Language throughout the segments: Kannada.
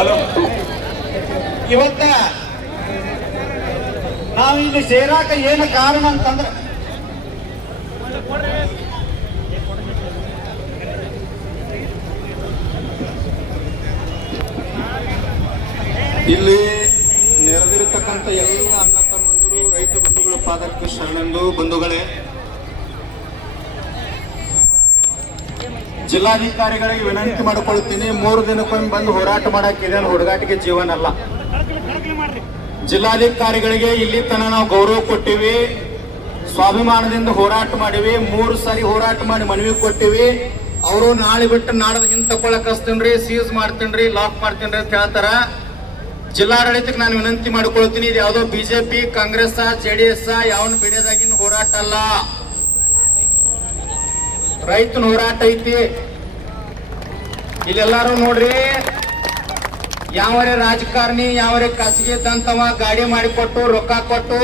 ಹಲೋ, ಇವತ್ತ ನಾವು ಇಲ್ಲಿ ಸೇರಾಕ ಏನು ಕಾರಣ ಅಂತಂದ್ರೆ ಇಲ್ಲಿ ನೆರೆದಿರತಕ್ಕಂಥ ಎಲ್ಲ ಅಣ್ಣ ತಮ್ಮಂದಿರು, ರೈತ ಬಂಧುಗಳು, ಪಾದಕ್ಕೆ ಶರಣೆಂದು ಬಂಧುಗಳೇ, ಜಿಲ್ಲಾಧಿಕಾರಿಗಳಿಗೆ ವಿನಂತಿ ಮಾಡಿಕೊಳ್ಳುತ್ತೀನಿ. 3 ದಿನಕ್ಕೊಮ್ಮೆ ಬಂದು ಹೋರಾಟ ಮಾಡಕ್ಕೆ ಇದೇನು ಹುಡುಗಾಟಿಗೆ ಜೀವನ ಅಲ್ಲ. ಜಿಲ್ಲಾಧಿಕಾರಿಗಳಿಗೆ ಇಲ್ಲಿ ತನ ನಾವು ಗೌರವ ಕೊಟ್ಟಿವಿ, ಸ್ವಾಭಿಮಾನದಿಂದ ಹೋರಾಟ ಮಾಡಿವಿ, 3 ಸಾರಿ ಹೋರಾಟ ಮಾಡಿ ಮನವಿ ಕೊಟ್ಟಿವಿ. ಅವರು ನಾಳೆ ಬಿಟ್ಟು ನಾಡದ ಹಿಂದೆ ತಗೊಳಕ್ ಹಚ್ತೇನ್ರಿ, ಸೀಸ್ ಮಾಡ್ತೇನ್ರಿ, ಲಾಕ್ ಮಾಡ್ತೇನ್ರಿ ಅಂತ ಹೇಳ್ತಾರ. ಜಿಲ್ಲಾಡಳಿತಕ್ಕೆ ನಾನು ವಿನಂತಿ ಮಾಡಿಕೊಳ್ತೀನಿ, ಇದು ಯಾವುದೋ ಬಿಜೆಪಿ, ಕಾಂಗ್ರೆಸ್, JDS ಯಾವನ್ ಬಿಡಿಯೋದಾಗಿನ ಹೋರಾಟ ಅಲ್ಲ, ರೈತನ ಹೋರಾಟ ಐತಿ. ಇಲ್ಲೆಲ್ಲಾರು ನೋಡ್ರಿ, ಯಾವರೇ ರಾಜಕಾರಣಿ, ಯಾವರೇ ಖಾಸಗಿ ಇದ್ದಂತವ ಗಾಡಿ ಮಾಡಿಕೊಟ್ಟು ರೊಕ್ಕ ಕೊಟ್ಟು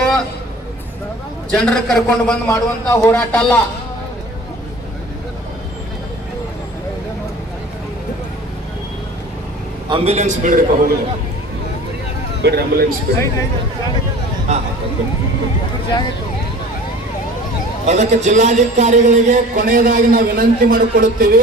ಜನರ ಕರ್ಕೊಂಡು ಬಂದು ಮಾಡುವಂತ ಹೋರಾಟ ಅಲ್ಲ. ಆಂಬ್ಯುಲೆನ್ಸ್ ಬಿಡ್ರಿಪ್ಪ, ಹೋಗ್ಲಿ ಬಿಡ್ರಿ, ಆಂಬ್ಯುಲೆನ್ಸ್ ಬಿಡ್ರಿ. ಅದಕ್ಕೆ ಜಿಲ್ಲಾಧಿಕಾರಿಗಳಿಗೆ ಕೊನೆಯದಾಗಿ ನಾವು ವಿನಂತಿ ಮಾಡಿಕೊಳ್ಳುತ್ತೇವೆ,